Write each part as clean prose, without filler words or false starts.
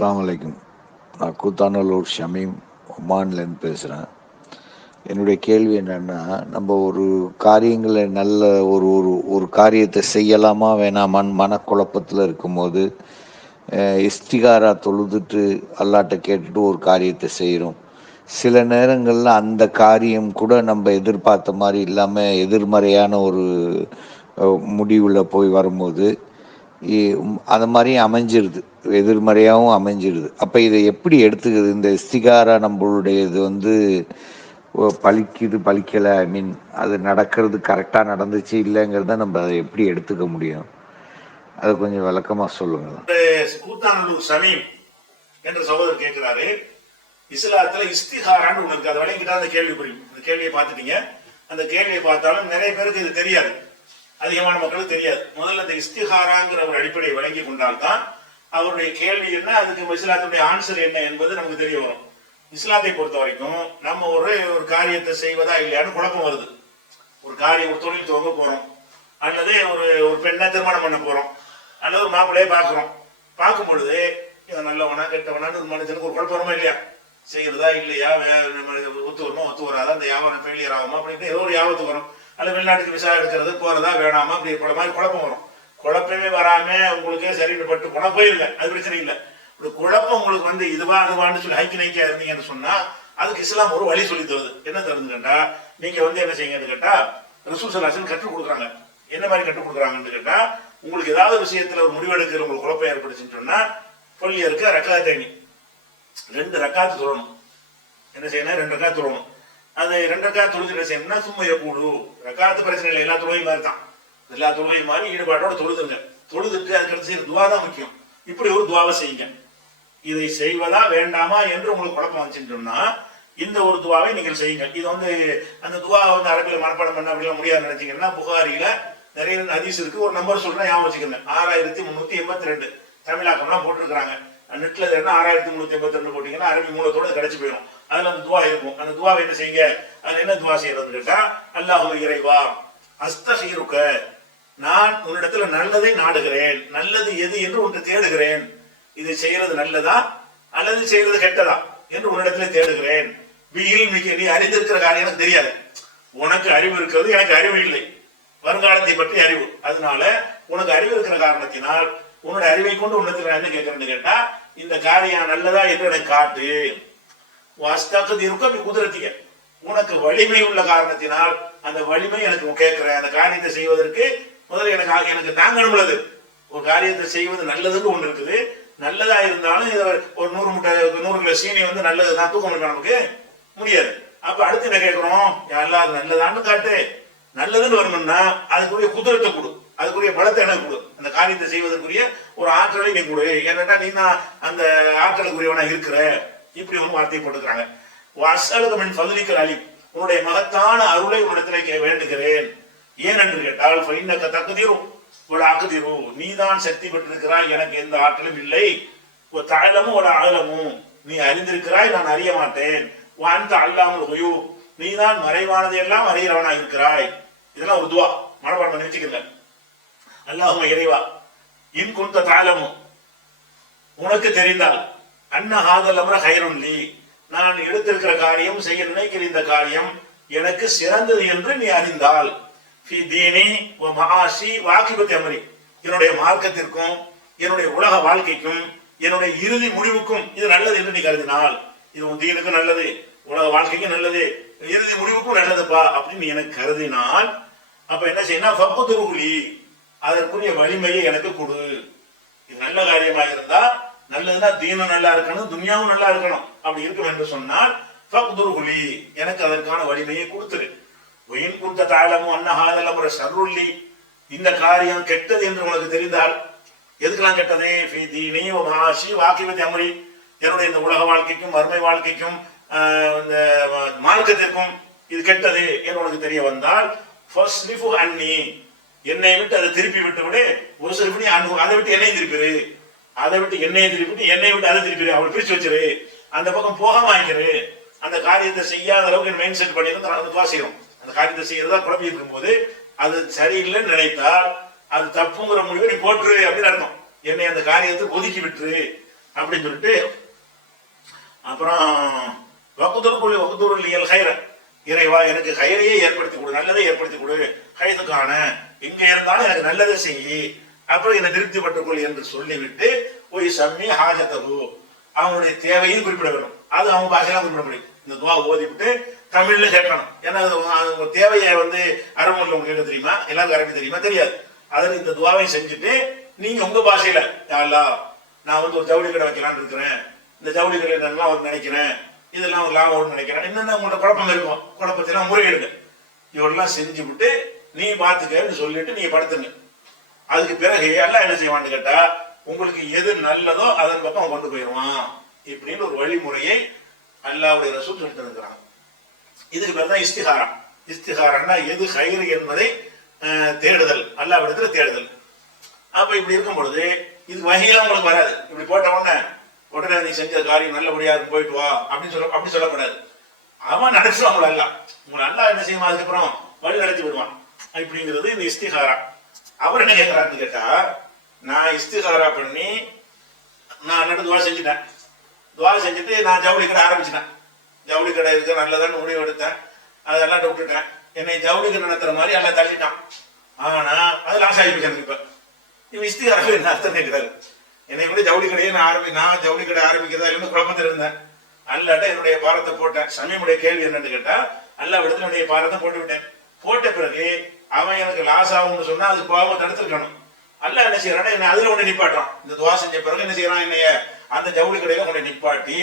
அஸ்ஸலாமு அலைக்கும். நான் கூத்தாநல்லூர் ஷமீம் ஒமான்லேருந்து பேசுகிறேன். என்னுடைய கேள்வி என்னென்னா, நம்ம ஒரு காரியங்களை நல்ல ஒரு ஒரு ஒரு காரியத்தை செய்யலாமா வேணாமான்னு மனக்குழப்பத்தில் இருக்கும்போது இஸ்திகாரா தொழுதுட்டு அல்லாட்ட கேட்டுட்டு ஒரு காரியத்தை செய்கிறோம். சில நேரங்களில் அந்த காரியம் கூட நம்ம எதிர்பார்த்த மாதிரி இல்லாமல் எதிர்மறையான ஒரு முடிவில் போய் வரும்போது அந்த மாதிரியும் அமைஞ்சிருது, எதிர்மறையாகவும் அமைஞ்சிருது. அப்போ இதை எப்படி எடுத்துக்குது? இந்த இஸ்திகாரா நம்மளுடைய இது பலிக்குது பலிக்கலை, ஐ மீன் அது நடக்கிறது கரெக்டாக நடந்துச்சு இல்லைங்கிறத நம்ம அதை எப்படி எடுத்துக்க முடியும்? அது கொஞ்சம் விளக்கமாக சொல்லுங்களேன். கூத்தாநல்லூர் ஷமீம் என்ற சகோதரர் கேட்கிறாரு, இஸ்லாத்துல இஸ்திகாரான்னு ஒண்ணு இருக்கு. அதை வழங்கிட்டா அந்த கேள்வி புரியும். இந்த கேள்வியை பார்த்துட்டீங்க. அந்த கேள்வியை பார்த்தாலும் நிறைய பேருக்கு இது தெரியாது, அதிகமான மக்களுக்கு தெரியாது. முதல்ல இந்த இஸ்திகாராங்கிற ஒரு அடிப்படையை வழங்கி கொண்டால்தான் அவருடைய கேள்வி என்ன, அதுக்கு இஸ்லாத்துடைய ஆன்சர் என்ன என்பது நமக்கு தெரிய வரும். இஸ்லாத்தை பொறுத்த வரைக்கும் நம்ம ஒரு காரியத்தை செய்வதா இல்லையான்னு குழப்பம் வருது. ஒரு காரியம், ஒரு தொழில் துவங்க போறோம், அல்லது ஒரு பெண்ணை திருமணம் பண்ண போறோம், அல்லது ஒரு மாப்பிள்ளையே பார்க்கிறோம். பார்க்கும் பொழுது இவன் நல்லவனா கெட்டவனான்னு மனுஷனுக்கு ஒரு குழப்பம் வருமா இல்லையா? செய்யறதா இல்லையா, ஒத்து வருமா ஒத்து வராதா, அந்த வியாபாரம் ஃபெயிலியர் ஆகுமா அப்படின்ட்டு ஏதோ ஒரு யாபத்துக்கு வரும். அல்ல வெளிநாட்டுக்கு விசா எடுக்கிறது போறதா வேணாமா அப்படி மாதிரி குழப்பம் வரும். குழப்பமே வராம உங்களுக்கே சரின்னு பட்டு போனா போயிருங்க, அது பிரச்சனை இல்லை. ஒரு குழப்பம் உங்களுக்கு வந்து இதுவா அதுவான்னு சொல்லி ஹைக்கு நைக்கியா இருந்தீங்கன்னு சொன்னா அதுக்கு இஸ்லாம் ஒரு வழி சொல்லி தருது. என்ன தருது கேட்டா, நீங்க வந்து என்ன செய்யுங்கன்னு கேட்டா, ரசூல் ஸல்லல்லாஹு அலைஹி வஸல்லம் கற்றுக் கொடுக்குறாங்க. என்ன மாதிரி கற்றுக் கொடுக்குறாங்கன்னு கேட்டா, உங்களுக்கு ஏதாவது விஷயத்துல ஒரு முடிவெடுக்கிற உங்களுக்கு குழப்பம் ஏற்படுச்சுன்னு சொன்னா பள்ளியா இருக்க ரக்காத்தைனி 2 ரக்காத்து தொழணும். என்ன செய்யணும்? 2 ரக்காத்து தொழணும். அது 2 ரக்காத்து தொழுது என்ன செய்யணும்னா, சும்மா கூடு ரக்காத்து பிரச்சனை இல்லை, எல்லா தொழுகை மாதிரி தான். எல்லா தொழுகை மாதிரி ஈடுபாட்டோட தொழுதுங்க. தொழுதுட்டு அதுக்கு செய்யற துவா தான் முக்கியம். இப்படி ஒரு துவாவை செய்யுங்க. இதை செய்வதா வேண்டாமா என்று உங்களுக்கு குழப்பம் வந்துச்சுன்னு சொன்னா இந்த ஒரு துவாவை நீங்கள் செய்யுங்க. இது வந்து அந்த துவா வந்து அரபியில் மனப்பாடம் பண்ண அப்படிலாம் முடியாது நினைச்சீங்கன்னா, புகாரியில நிறைய ஹதீஸ் இருக்கு. ஒரு நம்பர் சொல்றேன், ஞாபகம் வச்சுக்கோங்க. 6382 தமிழாக்கம்லாம் போட்டிருக்கிறாங்க. நெட்ல 6382 போட்டீங்கன்னா அரபி மூலத்தோட கிடைச்சு போயிடும். அதுல அந்த துவா இருக்கும். அந்த துவாவை என்ன செய்யுங்க? அதுல என்ன துவா செய்யறதுன்னு கேட்டா, அல்லாஹு இறைவா அஸ்தகீருக்க, நான் உன்னிடத்துல நல்லதை நாடுகிறேன், நல்லது எது என்று ஒன்று தேடுகிறேன். இதை செய்யறது நல்லதா அல்லது செய்யறது கெட்டதா என்று உன்னிடத்துல தேடுகிறேன். வீல் மிக நீ அறிந்திருக்கிற காரியம் எனக்கு தெரியாது. உனக்கு அறிவு இருக்கிறது, எனக்கு அறிவு இல்லை, வருங்காலத்தை பற்றி அறிவு. அதனால உனக்கு அறிவு இருக்கிற காரணத்தினால் உன்னோட அறிவை கொண்டு உன்னத்துல என்ன கேட்கறேன்னு கேட்டா, இந்த காரியம் நல்லதா என்று எனக்கு காட்டு. வாஸ்தாக்கு இருக்க குதிரத்திய, உனக்கு வலிமை உள்ள காரணத்தினால் அந்த வலிமை எனக்கு கேட்கிறேன். அந்த காரியத்தை செய்வதற்கு முதல்ல எனக்கு தாங்கணும். உள்ளது ஒரு காரியத்தை செய்வது நல்லதுன்னு ஒண்ணு இருக்குது. நல்லதா இருந்தாலும் ஒரு 100 முட்டை 100 கிலோ சீனி வந்து நல்லது தான் தூக்க முடியும், நமக்கு முடியாது. அப்ப அடுத்து என்ன கேட்கிறோம்? யாரெல்லாம் அது நல்லதான்னு காட்டு. நல்லதுன்னு வரணும்னா அதுக்குரிய குதிரத்தை கொடு, அதுக்குரிய பலத்தை எனக்கு கொடு, அந்த காரியத்தை செய்வதற்குரிய ஒரு ஆற்றலை நீ கொடு. ஏன்னா நீ தான் அந்த ஆற்றலுக்குரியவனா இருக்கிற. இப்படி ஒரு வார்த்தையை போட்டுக்கிறாங்க. வாசலுக்கு ஃபதுலிக்கல் அலி, உன்னுடைய மகத்தான அருளை உன்னிடத்திலே வேண்டுகிறேன். ஏனென்று கேட்டால் ஃபைன்னக தக்தீரும் வல அக்திரு, நீதான் சக்தி பெற்றிருக்கிறாய், எனக்கு எந்த ஆற்றலும் இல்லை. தஅலமு வல அஅலமு, நீ அறிந்திருக்கிறாய், நான் அறிய மாட்டேன். வஅன்த அல்லாமுல் குயூப், நீதான் மறைவானதை எல்லாம் அறிகிறவனா இருக்கிறாய். இதெல்லாம் ஒரு துவா, மனப்பாடம் பண்ணி வச்சுக்கங்க. அல்லாஹும்ம இறைவா இன் குன்த தஅலமு, உனக்கு தெரிந்தால், அன்ன ஹாதல் அம்ர கைருன் லீ, நான் எடுத்திருக்கிற காரியம், செய்ய நினைக்கிற இந்த காரியம் எனக்கு சிறந்தது என்று நீ அறிந்தால், ஃபி தீனி வ மஆஷி வ ஆகிபத்தி அம்ரி, என்னுடைய மார்க்கத்திற்கும் என்னுடைய உலக வாழ்க்கைக்கும் என்னுடைய இறுதி முடிவுக்கும் இது நல்லது என்று நீ கருதினால், இது உன் தீனுக்கும் நல்லது, உலக வாழ்க்கைக்கும் நல்லது, இறுதி முடிவுக்கும் நல்லதுப்பா அப்படின்னு நீ எனக்கு கருதினால், அப்ப என்ன செய்யணும்? ஃபக்துருலி, அதற்குரிய வலிமையை எனக்கு கொடு. இது நல்ல காரியமா இருந்தா, நல்லதுன்னா தீனும் நல்லா இருக்கணும், துன்யாவும் நல்லா இருக்கணும். அப்படி இருக்கும் என்று சொன்னால் ஃபக்துருலி, எனக்கு அதற்கான வலிமையை கொடுத்துரு. ஒயின் குந்த தாளமு அன்ன ஹாதல் அம்ர ஷர்ருல்லி, இந்த காரியம் கெட்டது என்று உனக்கு தெரிந்தால், எதுக்கெல்லாம் கெட்டது? ஃபீ தீனி வ மஆஷி வ ஆகிபத்தி அம்ரி, என்னுடைய இந்த உலக வாழ்க்கைக்கும் மறுமை வாழ்க்கைக்கும் இந்த மார்க்கத்திற்கும் இது கெட்டது என்று உனக்கு தெரிய வந்தால், ஃபஸ்ரிஃபு அன்னி, என்னை விட்டு அதை திருப்பி விட்டு விடு. ஒரு சிறுபடி அதை விட்டு என்னையும் திருப்பிடு, அதை விட்டு என்னையை திருப்பிட்டு என்னை விட்டு அதை திருப்பிடு, அவள் பிரிச்சு வச்சிரு, அந்த பக்கம் போகாம ஆகிக்கிரு. அந்த காரியத்தை செய்யாத அளவுக்கு மைண்ட் செட் பண்ணி அந்த துவா செய்யணும். அந்த காரியத்தை செய்யறதா குழம்பி இருக்கும் போது அது சரியில்லைன்னு நினைத்தால் அது தப்புங்கிற முடிவை நீ போட்டுரு அப்படின்னு அர்த்தம். என்னை அந்த காரியத்தை ஒதுக்கி விட்டுரு அப்படின்னு சொல்லிட்டு அப்புறம் வகுத்தூர் ஹைர, இறைவா எனக்கு ஹைரையே ஏற்படுத்தி கொடு, நல்லதை ஏற்படுத்தி கொடு, ஹைதுக்கான இங்க இருந்தாலும் எனக்கு நல்லதை செய்யி, அப்புறம் என்னை திருப்திப்பட்டுக்கொள் என்று சொல்லிவிட்டு போய் சம்மி ஹாஜத்தகு, அவனுடைய தேவையும் குறிப்பிட வேண்டும். அது அவன் பாஷையெல்லாம் குறிப்பிட முடியும். இந்த துவா ஓதிவிட்டு தமிழ்ல கேட்கணும். ஏன்னா தேவையை அரபுல உங்களுக்கு கேட்க தெரியுமா, எல்லாருக்கும் அரபி தெரியுமா, தெரியாது. அதில் இந்த துவாவை செஞ்சுட்டு நீங்க உங்க பாஷையில, யாழ்லா நான் ஒரு ஜவுளி கடை வைக்கலான்னு இருக்கிறேன், இந்த ஜவுளி கடை நல்லா நினைக்கிறேன், இதெல்லாம் ஒரு லாபம் நினைக்கிறேன், என்னென்ன உங்களோட குழப்பம் இருக்கும், குழப்பத்தெல்லாம் முறையிடுங்க. இவெல்லாம் செஞ்சு விட்டு நீ பார்த்துக்கன்னு சொல்லிட்டு நீங்க படுத்துங்க. அதுக்கு பிறகு எல்லாம் என்ன செய்வான்னு கேட்டா, உங்களுக்கு எது நல்லதோ அதன் பக்கம் கொண்டு போயிடுவான். இப்படின்னு ஒரு வழிமுறையை அல்லாஹ்வுடைய ரசூல் சொல்லிட்டு இருக்கிறாங்க. இதுக்கு பேர் தான் இஸ்திகாரா. இஸ்திகாரன்னா எது ஹைர் என்பதை தேடுதல், அல்லாஹ்விடத்துல தேடுதல். அப்ப இப்படி இருக்கும் பொழுது இது வகையெல்லாம் உங்களுக்கு வராது. இப்படி போட்ட உடனே நீ செஞ்ச காரியம் நல்லபடியா போயிட்டு வா அப்படி சொல்லக்கூடாது. அவன் நடத்துவான் உங்களை அல்லாஹ் என்ன செய்வான், அதுக்கப்புறம் வழி நடத்தி விடுவான். இப்படிங்கிறது இந்த இஸ்திகாரா. அவர் என்ன கேட்கிறாருன்னு கேட்டா, நான் இஸ்திகாரா பண்ணி நான் துவா செஞ்சுட்டேன். துவா செஞ்சுட்டு நான் ஜவுளி கடை ஆரம்பிச்சிட்டேன். ஜவுளி கடை இருக்க நல்லதான்னு முடிவு எடுத்தேன். அதெல்லாம் விட்டுட்டேன். என்னை ஜவுளி கடை நடத்துற மாதிரி எல்லாம் தள்ளிட்டான். ஆனா அது லாஸ் ஆகி போச்சு. இப்ப இவன் இஸ்திகாரா என்ன அர்த்தம் கேட்கிறாரு. என்னை கூட ஜவுளி கடையே நான் ஜவுளி கடை ஆரம்பிக்கிறதா இல்லைன்னு குழப்பத்தில் இருந்தேன். அல்லாட்ட என்னுடைய பாரத்தை போட்டேன். சமயமுடைய கேள்வி என்னன்னு கேட்டா, அல்லா விடத்துல என்னுடைய பாரத்தை போட்டு விட்டேன். போட்ட பிறகு அவன் எனக்கு லாஸ் ஆகும்னு சொன்னா அது போகாம தடுத்துருக்கணும். அல்ல என்ன செய்யறான், என்ன அதுல கொண்டு நிப்பாட்டான். இந்த துவா செஞ்ச பிறகு என்ன செய்யறான், என்னைய அந்த ஜவுளி கடையில கொண்டு நிப்பாட்டி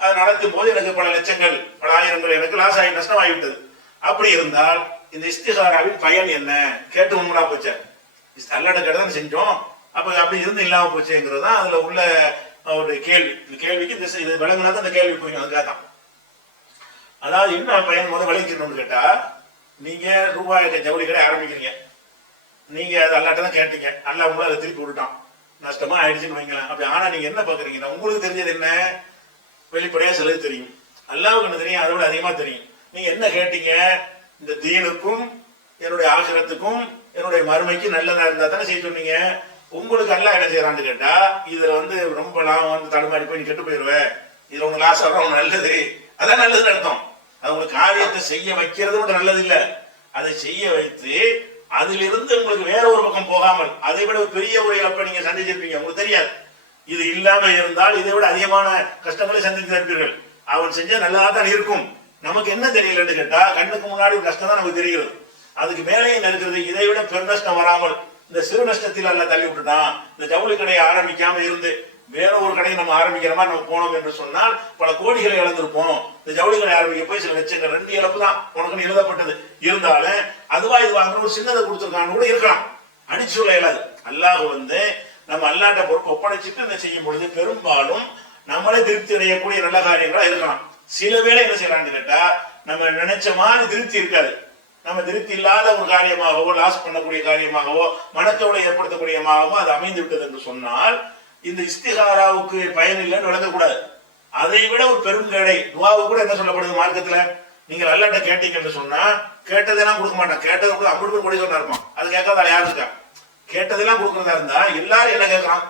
அதை நடத்தும் போது எனக்கு பல லட்சங்கள் பல ஆயிரங்கள் எனக்கு லாஸ் ஆகி நஷ்டம் ஆகிவிட்டது. அப்படி இருந்தால் இந்த இஸ்திகாராவின் பயன் என்ன கேட்டு உண்மையா போச்சு. அல்லாட்ட கேட்டதான் செஞ்சோம், அப்ப அப்படி இருந்து இல்லாம போச்சுங்கிறது தான் அதுல உள்ள ஒரு கேள்வி. இந்த கேள்விக்கு இது விளங்குனா அந்த கேள்வி போய் அதுக்காக தான். அதாவது என்ன பயன் விளங்கிக்கணும்னு கேட்டா, நீங்க ரூபாய் ஜவுளி கடை ஆரம்பிக்கிறீங்க. நீங்க அது அல்லாட்ட தான் கேட்டீங்க. அல்லா உங்களை அதை திருப்பி விட்டுட்டான், நஷ்டமா ஆயிடுச்சுன்னு வைங்களேன். அப்படி ஆனா நீங்க என்ன பாக்குறீங்கன்னா, உங்களுக்கு தெரிஞ்சது என்ன, வெளிப்படையா சிலது தெரியும், அல்லாவுக்கு என்ன தெரியும், அதை விட அதிகமா தெரியும். நீங்க என்ன கேட்டீங்க, இந்த தீனுக்கும் என்னுடைய ஆகிரத்துக்கும் என்னுடைய மறுமைக்கு நல்லதா இருந்தா தானே செய்ய சொன்னீங்க. உங்களுக்கு அல்லா என்ன செய்யறான்னு கேட்டா, இதுல ரொம்ப லாபம் தடுமாறி போய் நீ கெட்டு போயிருவேன், இதுல உங்க லாஸ் ஆகும், உனக்கு நல்லது, அதான் நல்லதுன்னு அர்த்தம். அது உங்களுக்கு காரியத்தை செய்ய வைக்கிறது மட்டும் நல்லது இல்ல, அதை செய்ய வைத்து அதிலிருந்து உங்களுக்கு வேற ஒரு பக்கம் போகாமல் அதை விட பெரிய ஒரு இழப்பை நீங்க சந்திச்சிருப்பீங்க, உங்களுக்கு தெரியாது. இது இல்லாம இருந்தால் இதை விட அதிகமான கஷ்டங்களை சந்தித்து இருப்பீர்கள். அவன் செஞ்ச நல்லதா தான் இருக்கும். நமக்கு என்ன தெரியலன்னு கேட்டா, கண்ணுக்கு முன்னாடி ஒரு கஷ்டம் தான் நமக்கு தெரிகிறது. அதுக்கு மேலேயும் இருக்கிறது, இதை விட பெரும் நஷ்டம் வராமல் இந்த சிறு நஷ்டத்தில் எல்லாம் தள்ளி விட்டுட்டான். இந்த ஜவுளி கடையை ஆரம்பிக்காம இருந்து வேற ஒரு கடையை நம்ம ஆரம்பிக்கிற மாதிரி நம்ம போனோம் என்று சொன்னால் பல கோடிகளை இழந்திருப்போம். இந்த ஜவுளி கடை ஆரம்பிக்க போய் சில லட்சங்கள் 2 இழப்பு தான் உனக்கு எழுதப்பட்டது. இருந்தாலும் அதுவா இது வாங்க ஒரு சின்னதை கொடுத்துருக்கான்னு கூட இருக்கலாம், அடிச்சு சொல்ல இயலாது. அல்லாஹ் நம்ம அல்லாட்ட பொறுப்பு ஒப்படைச்சிட்டு இந்த செய்யும் பொழுது பெரும்பாலும் நம்மளே திருப்தி அடையக்கூடிய நல்ல காரியங்களா இருக்கலாம். சில வேளை என்ன செய்யலாம்னு கேட்டா, நம்ம நினைச்ச மாதிரி திருப்தி இருக்காது. நம்ம திருப்தி இல்லாத ஒரு காரியமாகவோ லாஸ் பண்ணக்கூடிய காரியமாகவோ மனக்கவலை ஏற்படுத்தக்கூடியமாகவோ அது அமைந்து விட்டது என்று சொன்னால் இந்த இஸ்திகாராவுக்கு பயன் இல்லைன்னு விளங்கக்கூடாது. அதை விட ஒரு பெரும் கேடை துவாவு கூட என்ன சொல்லப்படுது மார்க்கத்துல, நீங்க அல்லாட்ட கேட்டீங்க என்று சொன்னா கேட்டதெல்லாம் கொடுக்க மாட்டான். கேட்டதை கூட 50 பேர் கொடி சொன்னா இருப்பான், அது கேட்காத யாரு இருக்கா. கேட்டதெல்லாம் கொடுக்கறதா இருந்தா எல்லாரும் என்ன கேட்கறான்,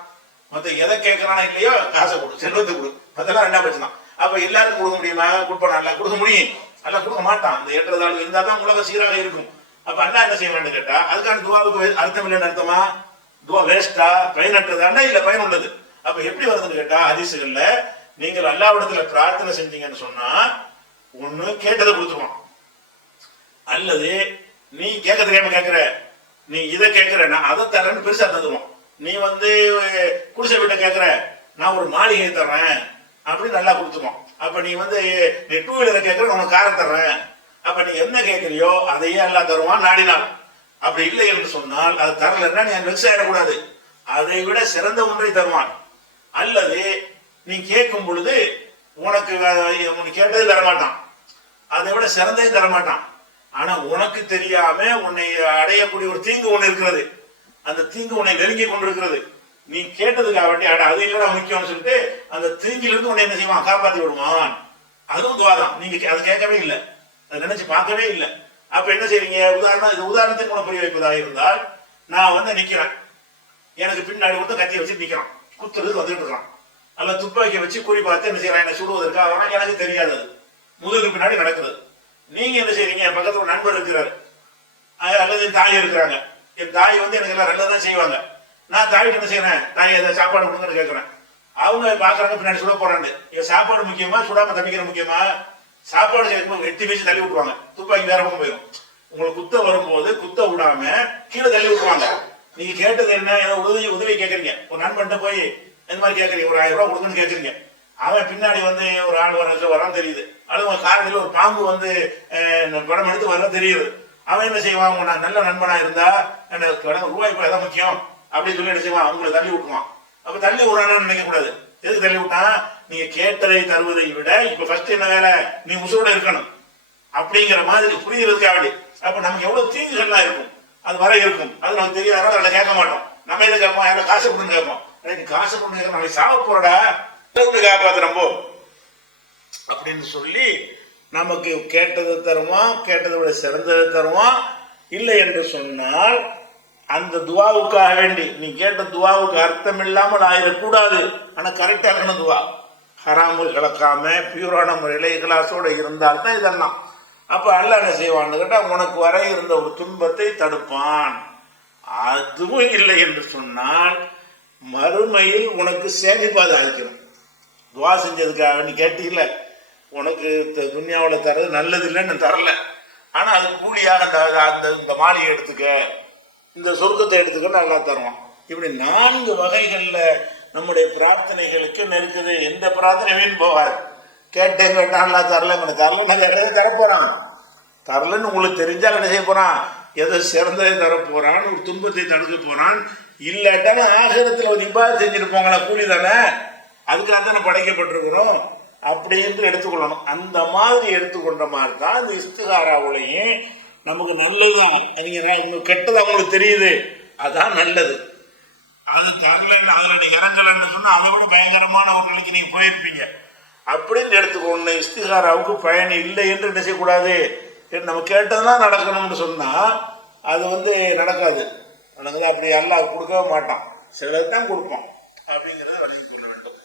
மத்த எதை கேட்கறானா இல்லையோ காசை கொடு, செல்வத்தை கொடு, மத்தெல்லாம் 2ஆம் பட்சம் தான். அப்ப எல்லாருக்கும் கொடுக்க முடியுமா, கொடுப்பான், அல்ல கொடுக்க முடியும், அல்ல கொடுக்க மாட்டான். இந்த ஏற்றதாள் இருந்தா தான் உலக சீராக இருக்கும். அப்ப அல்லா என்ன செய்ய வேண்டும் கேட்டா, அதுக்கான துவாவுக்கு அர்த்தம் இல்லைன்னு அர்த்தமா, துவா வேஸ்டா, பயனற்றதாண்டா இல்ல பயன் உள்ளது. அப்ப எப்படி வருதுன்னு கேட்டா, ஹதீஸ்கள்ல நீங்கள் அல்லாஹ்விடத்துல பிரார்த்தனை செஞ்சீங்கன்னு சொன்னா ஒண்ணு கேட்டதை கொடுத்துருவான், அல்லது நீ கேட்க தெரியாம கேட்கிற, நீ இதை கேட்கிற நான் அதை தரேன்னு பெருசா தந்துருவோம். நீ குடிசை வீட்டை கேட்கிற, நான் ஒரு மாளிகையை தர்றேன் அப்படின்னு நல்லா கொடுத்துருவோம். அப்ப நீ நீ 2 வீலரை கேட்கிற, உனக்கு காரை தர்றேன். அப்ப நீ என்ன கேட்கறியோ அதையே எல்லாம் தருவான் நாடினால். அப்படி இல்லை என்று சொன்னால் அது தரலன்னா நீ வெக்ஸ் ஆயிடக்கூடாது, அதை விட சிறந்த ஒன்றை தருவான். அல்லது நீ கேட்கும் பொழுது உனக்கு கேட்டது தரமாட்டான், அதை விட சிறந்தையும் தரமாட்டான். ஆனா உனக்கு தெரியாம உன்னை அடையக்கூடிய ஒரு தீங்கு ஒண்ணு இருக்கிறது, அந்த தீங்கு உன்னை நெருங்கி கொண்டிருக்கிறது. நீ கேட்டதுக்காக வேண்டி அது இல்லைன்னா முக்கியம்னு சொல்லிட்டு அந்த தீங்கிலிருந்து உன்னை என்ன செய்வான், காப்பாத்தி விடுவான். அதுவும் துவாதான். நீங்க அதை கேட்கவே இல்லை, அதை நினைச்சு பார்க்கவே இல்லை. அப்ப என்ன செய்றீங்க, உதாரணத்துக்கு உனக்கு புரிய வைப்பதாக இருந்தால், நான் நிக்கிறேன், எனக்கு பின்னாடி கத்தியை வச்சு நிக்கிறான், குத்துறதுக்கு வந்துட்டு இருக்கான். அல்ல துப்பாக்கியை வச்சு குறி பார்த்து என்ன செய்யறான், என்ன சுடுவதற்காக வரான். எனக்கு தெரியாது, முதுகுக்கு பின்னாடி நடக்குது. நீங்க என்ன செய்றீங்க, என் பக்கத்துல ஒரு நண்பர் இருக்கிறாரு அல்லது என் தாய் இருக்கிறாங்க. என் தாய் வந்து எனக்கு எல்லாம் நல்லதான் செய்வாங்க. நான் தாய்க்கு என்ன செய்யறேன், தாய் ஏதாவது சாப்பாடு கொடுங்கன்னு கேட்கறேன். அவங்க பாக்குறாங்க பின்னாடி சுட போறாங்க. இவன் சாப்பாடு முக்கியமா சுடாம தப்பிக்கிற முக்கியமா? சாப்பாடு கேட்கும்போது வெட்டி வீச்சு தள்ளி விட்டுருவாங்க, துப்பாக்கி வேற பக்கம் போயிடும். உங்களுக்கு குத்த வரும்போது குத்த விடாம கீழே தள்ளி விட்டுருவாங்க. நீங்க கேட்டது என்ன, ஏதோ உதவி கேட்கறீங்க, ஒரு நண்பன்ட்ட போய் இந்த மாதிரி கேட்கறீங்க, ஒரு 1000 ரூபாய் கொடுங்கன்னு கேட்கறீங்க. அவன் பின்னாடி வந்து ஒரு ஆள் வரான்னு தெரியுது, அல்லது காரணியில் ஒரு பாம்பு வந்து படம் எடுத்து வர தெரியுது. அவன் என்ன செய்வான், நான் நல்ல நண்பனா இருந்தா எனக்கு ரூபாய் இப்போ எதாவது முக்கியம் அப்படின்னு சொல்லி என்ன செய்வான், அவங்களை தள்ளி விட்டுருவான். அப்ப தள்ளி விடுறான்னு நினைக்க கூடாது. எதுக்கு தள்ளி விட்டான், நீங்க கேட்டதை தருவதை விட இப்ப ஃபர்ஸ்ட் என்ன வேலை, நீ உசுரோட இருக்கணும் அப்படிங்கிற மாதிரி புரியுறதுக்காக வேண்டி. அப்ப நமக்கு எவ்வளவு தீங்குகள்லாம் இருக்கும், அது வர இருக்கும், அது நமக்கு தெரியாதனால அதை கேட்க மாட்டோம். நம்ம எதை கேட்போம், யாரை காசு கொடுன்னு கேட்போம். நீ காசு கொடுங்க, நாளைக்கு சாவ போறடா, காப்பாத்து நம்ம அப்படின்னு சொல்லி நமக்கு கேட்டதை தருவான், கேட்டதை விட சிறந்ததை தருவான். இல்லை என்று சொன்னால் அந்த துவாவுக்காக வேண்டி, நீ கேட்ட துவாவுக்கு அர்த்தம் இல்லாமல் ஆயிடக்கூடாது. ஆனா கரெக்டா இருக்கணும் துவா, ஹராமல் கலக்காம பியூரான முறையில இகலாசோட இருந்தால்தான் இதெல்லாம். அப்ப அல்லாஹ் என்ன செய்வான்னு கேட்டா, உனக்கு வர இருந்த ஒரு துன்பத்தை தடுப்பான். அதுவும் இல்லை என்று சொன்னால் மறுமையில் உனக்கு சேமிப்பாது அளிக்கணும். துவா செஞ்சதுக்காக நீ கேட்டீங்கள, உனக்கு துன்யாவில் தர்றது நல்லது இல்லைன்னு தரல, ஆனா அது கூலியாக அந்த இந்த மாளிகை எடுத்துக்க, இந்த சொர்க்கத்தை எடுத்துக்க நல்லா தருவான். இப்படி 4 வகைகள்ல நம்முடைய பிரார்த்தனைகளுக்கு நெருக்குது. எந்த பிரார்த்தனை வீண் போகாது. கேட்டேன் கேட்டா நல்லா தரலன்னு தரப்போறான். தரலன்னு உங்களுக்கு தெரிஞ்சால் என்ன செய்ய போறான், எதை சிறந்ததை தரப்போறான், ஒரு துன்பத்தை தடுக்க போறான். இல்லாட்டாலும் ஆகிரத்தில் ஒரு இபாதத் செஞ்சுட்டு போங்களா, கூலி தானே, அதுக்காக தானே படைக்கப்பட்டிருக்கிறோம் அப்படின்னு எடுத்துக்கொள்ளணும். அந்த மாதிரி எடுத்துக்கொண்ட மாதிரி தான் இந்த இஸ்திகாராவுலையும் நமக்கு நல்லதுதான். நீங்க கெட்டது அவங்களுக்கு தெரியுது, அதான் நல்லது. அது தரலன்னு அதுல இறங்கலன்னு சொன்னா அதை விட பயங்கரமான ஒரு நிலைக்கு நீங்க போயிருப்பீங்க அப்படின்னு எடுத்துக்கொள்ளணும். இஸ்திகாராவுக்கு பயன் இல்லை என்று என்ன செய்யக்கூடாது, நம்ம கேட்டதுதான் நடக்கணும்னு சொன்னா அது வந்து நடக்காது. அப்படி அல்லாஹ் கொடுக்கவே மாட்டான், சிலர் தான் கொடுப்போம் அப்படிங்கிறத வழங்கி கொள்ள வேண்டும்.